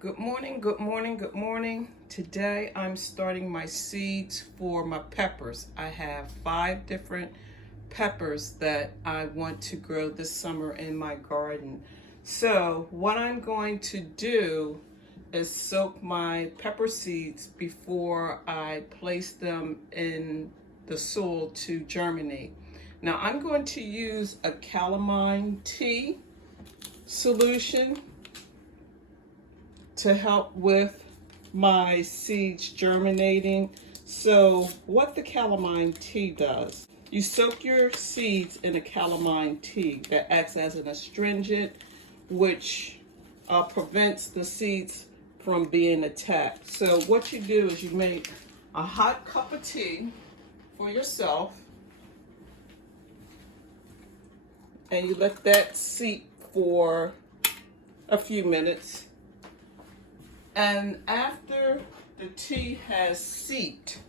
Good morning, good morning, good morning. Today I'm starting my seeds for my peppers. I have 5 different peppers that I want to grow this summer in my garden. So what I'm going to do is soak my pepper seeds before I place them in the soil to germinate. Now I'm going to use a Calamine Tea Solution to help with my seeds germinating. So what the calamine tea does, you soak your seeds in a calamine tea that acts as an astringent, which prevents the seeds from being attacked. So what you do is you make a hot cup of tea for yourself and you let that seep for a few minutes. And after the tea has seeped,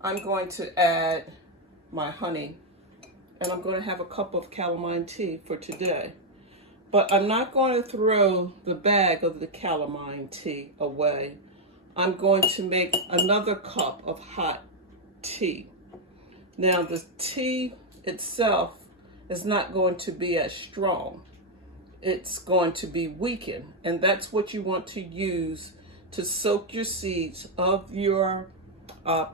I'm going to add my honey, and I'm going to have a cup of calamine tea for today. But I'm not going to throw the bag of the calamine tea away. I'm going to make another cup of hot tea. Now the tea itself is not going to be as strong. It's going to be weakened, and that's what you want to use to soak your seeds of your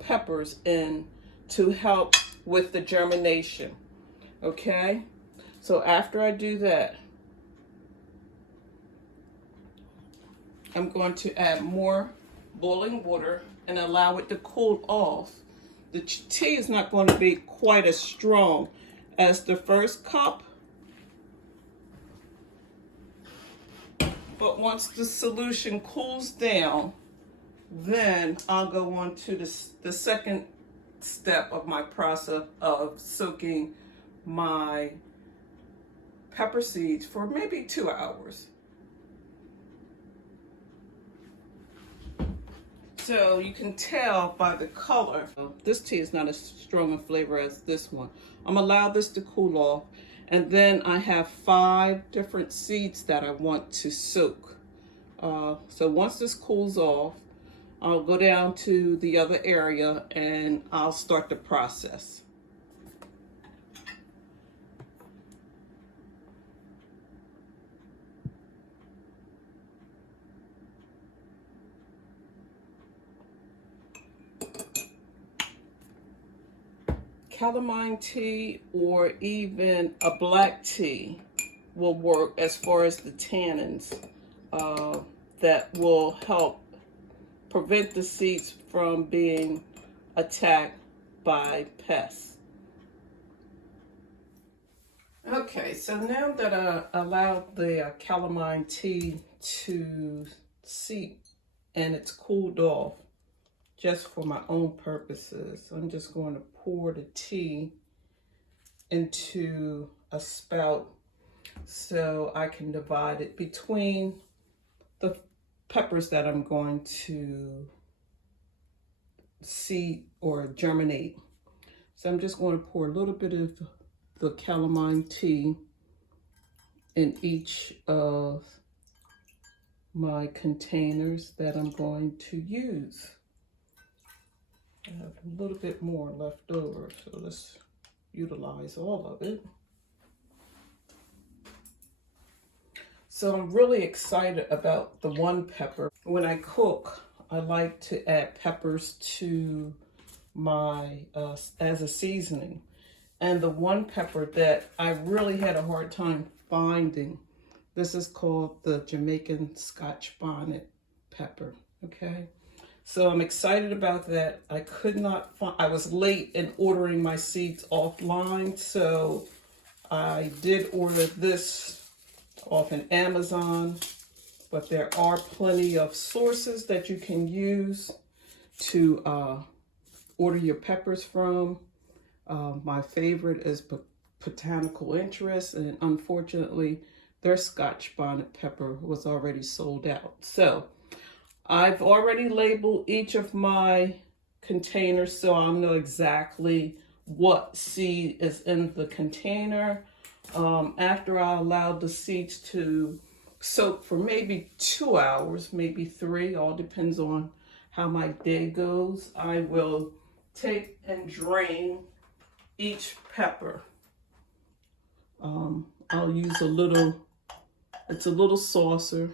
peppers in to help with the germination. Okay, so after I do that, I'm going to add more boiling water and allow it to cool off. The tea is not going to be quite as strong as the first cup, but once the solution cools down, then I'll go on to the second step of my process of soaking my pepper seeds for maybe 2 hours. So you can tell by the color, this tea is not as strong in flavor as this one. I'm gonna allow this to cool off, and then I have 5 different seeds that I want to soak. So once this cools off, I'll go down to the other area and I'll start the process. Calamine tea or even a black tea will work as far as the tannins that will help prevent the seeds from being attacked by pests. Okay, so now that I allowed the calamine tea to seep and it's cooled off, just for my own purposes, I'm just going to pour the tea into a spout so I can divide it between the peppers that I'm going to seed or germinate. So I'm just going to pour a little bit of the calamine tea in each of my containers that I'm going to use. I have a little bit more left over, so let's utilize all of it. So I'm really excited about the one pepper. When I cook, I like to add peppers to my, as a seasoning. And the one pepper that I really had a hard time finding, this is called the Jamaican Scotch bonnet pepper, okay? So I'm excited about that. I could not find, I was late in ordering my seeds offline, so I did order this off an Amazon, but there are plenty of sources that you can use to order your peppers from. My favorite is Botanical Interest, and unfortunately their Scotch bonnet pepper was already sold out. So I've already labeled each of my containers so I'll know exactly what seed is in the container. After I allowed the seeds to soak for maybe 2 hours, maybe 3, all depends on how my day goes, I will take and drain each pepper. I'll use it's a little saucer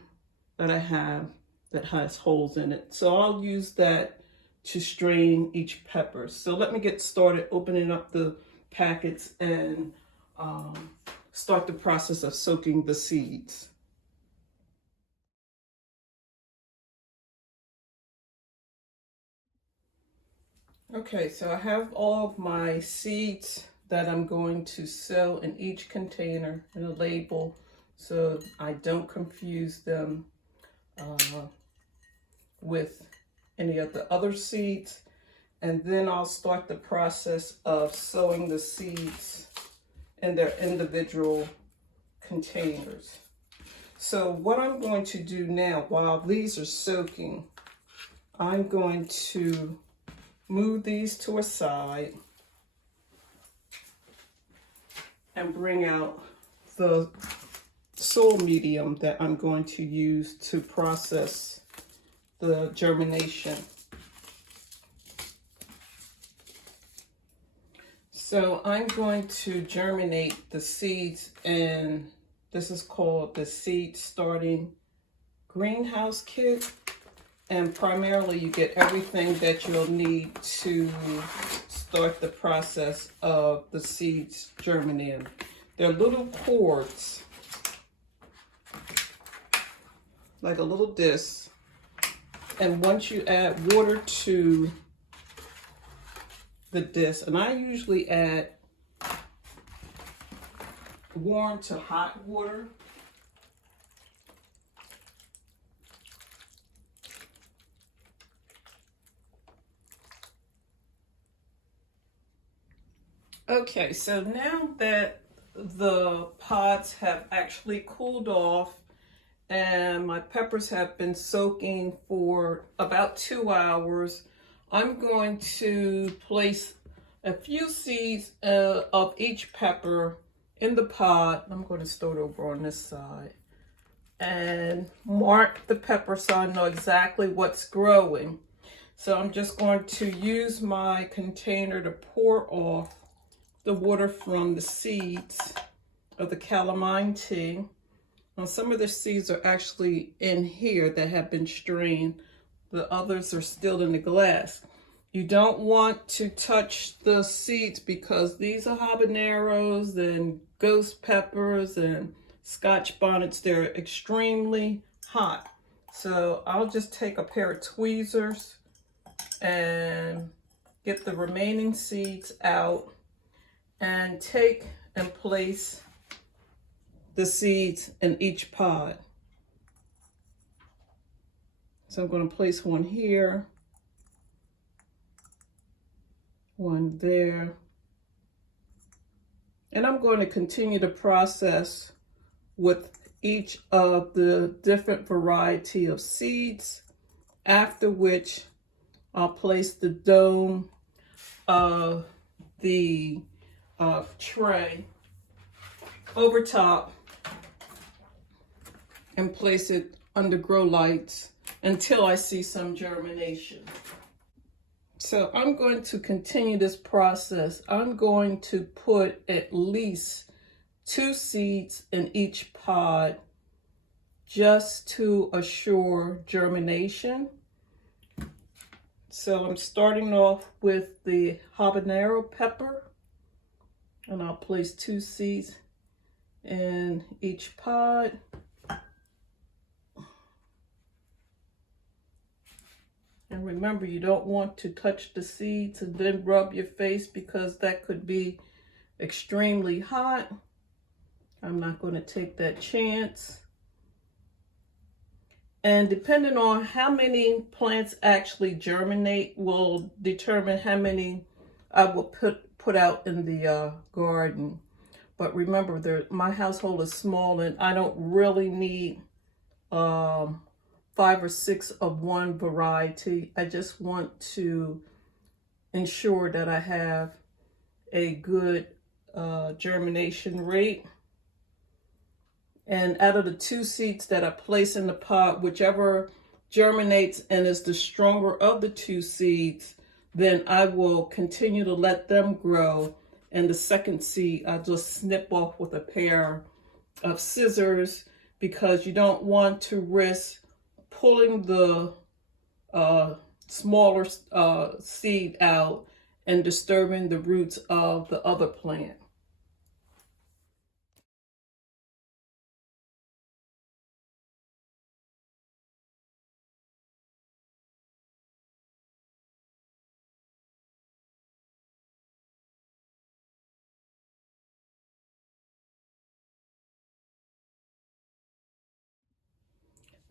that I have that has holes in it. So I'll use that to strain each pepper. So let me get started opening up the packets and start the process of soaking the seeds. Okay, so I have all of my seeds that I'm going to sow in each container in a label so I don't confuse them with any of the other seeds. And then I'll start the process of sowing the seeds in their individual containers. So what I'm going to do now, while these are soaking, I'm going to move these to a side and bring out the soil medium that I'm going to use to process the germination. So I'm going to germinate the seeds, and this is called the Seed Starting Greenhouse Kit. And primarily you get everything that you'll need to start the process of the seeds germinating. They're little cords, like a little disc. And once you add water to the disc, and I usually add warm to hot water. Okay, so now that the pods have actually cooled off and my peppers have been soaking for about 2 hours, I'm going to place a few seeds of each pepper in the pod. I'm going to start over on this side and mark the pepper so I know exactly what's growing. So I'm just going to use my container to pour off the water from the seeds of the calamine tea. Now some of the seeds are actually in here that have been strained. The others are still in the glass. You don't want to touch the seeds because these are habaneros and ghost peppers and Scotch bonnets. They're extremely hot. So I'll just take a pair of tweezers and get the remaining seeds out and take and place the seeds in each pod. So I'm going to place one here, one there, and I'm going to continue the process with each of the different variety of seeds, after which I'll place the dome of the tray over top and place it under grow lights until I see some germination. So I'm going to continue this process. I'm going to put at least 2 seeds in each pod just to assure germination. So I'm starting off with the habanero pepper, and I'll place 2 seeds in each pod. And remember, you don't want to touch the seeds and then rub your face because that could be extremely hot. I'm not going to take that chance. And depending on how many plants actually germinate will determine how many I will put out in the garden. But remember, my household is small and I don't really need 5 or 6 of one variety. I just want to ensure that I have a good germination rate. And out of the 2 seeds that I place in the pot, whichever germinates and is the stronger of the 2 seeds, then I will continue to let them grow. And the second seed, I just snip off with a pair of scissors, because you don't want to risk pulling the smaller seed out and disturbing the roots of the other plant.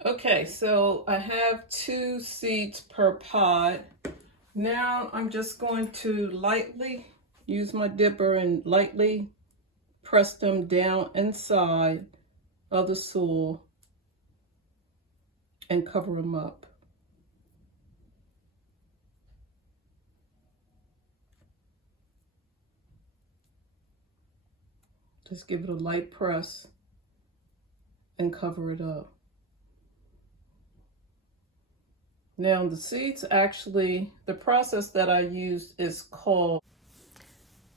Okay, so I have 2 seeds per pod. Now I'm just going to lightly use my dipper and lightly press them down inside of the soil and cover them up. Just give it a light press and cover it up. Now the seeds actually, the process that I use is called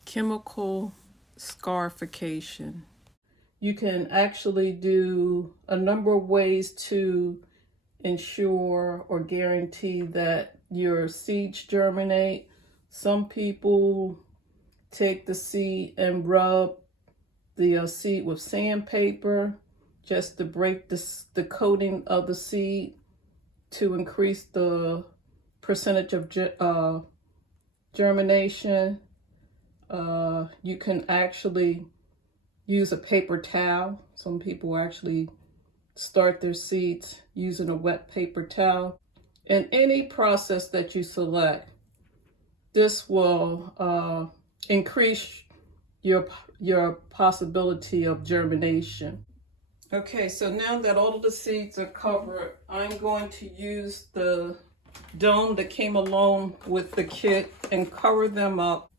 chemical scarification. You can actually do a number of ways to ensure or guarantee that your seeds germinate. Some people take the seed and rub the seed with sandpaper just to break the coating of the seed to increase the percentage of germination. You can actually use a paper towel. Some people actually start their seeds using a wet paper towel. In any process that you select, this will increase your possibility of germination. Okay, so now that all of the seeds are covered, I'm going to use the dome that came along with the kit and cover them up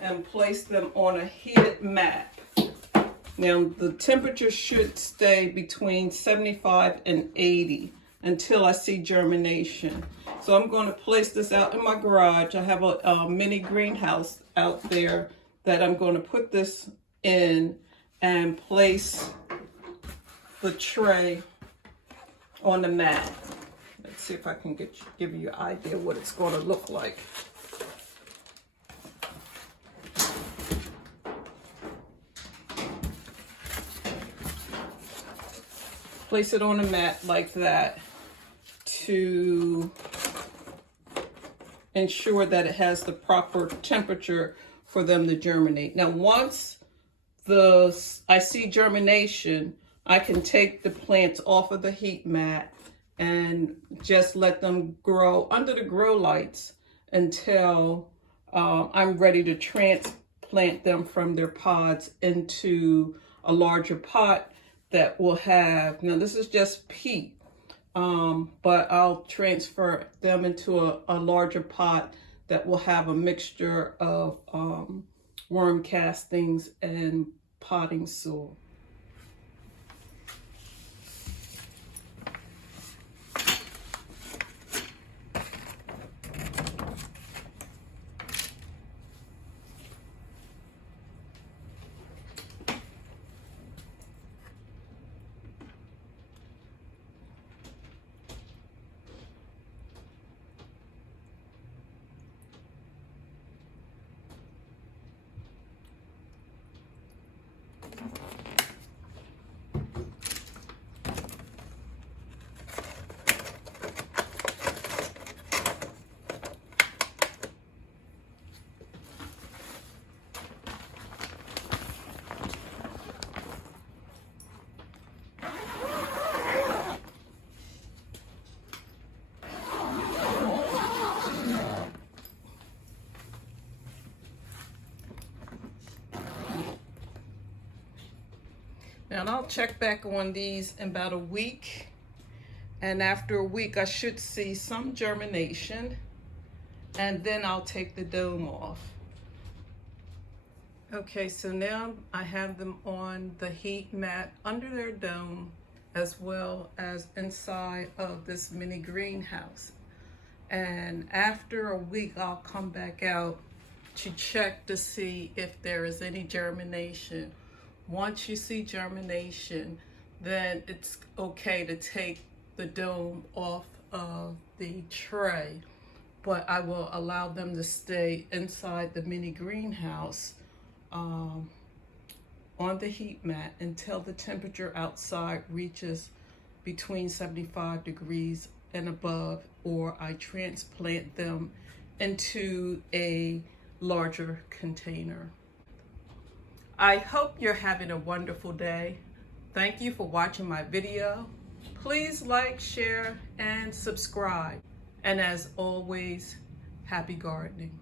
and place them on a heated mat. Now the temperature should stay between 75 and 80 until I see germination. So I'm going to place this out in my garage. I have a mini greenhouse out there that I'm going to put this in and place the tray on the mat. Let's see if I can give you an idea what it's going to look like. Place it on a mat like that to ensure that it has the proper temperature for them to germinate. Now once I see germination, I can take the plants off of the heat mat and just let them grow under the grow lights until I'm ready to transplant them from their pods into a larger pot that will have, now this is just peat, but I'll transfer them into a larger pot that will have a mixture of worm castings and potting soil. And I'll check back on these in about a week. And after a week, I should see some germination. And then I'll take the dome off. Okay, so now I have them on the heat mat under their dome, as well as inside of this mini greenhouse. And after a week, I'll come back out to check to see if there is any germination. Once you see germination, then it's okay to take the dome off of the tray. But I will allow them to stay inside the mini greenhouse on the heat mat until the temperature outside reaches between 75 degrees and above, or I transplant them into a larger container. I hope you're having a wonderful day. Thank you for watching my video. Please like, share, and subscribe. And as always, happy gardening.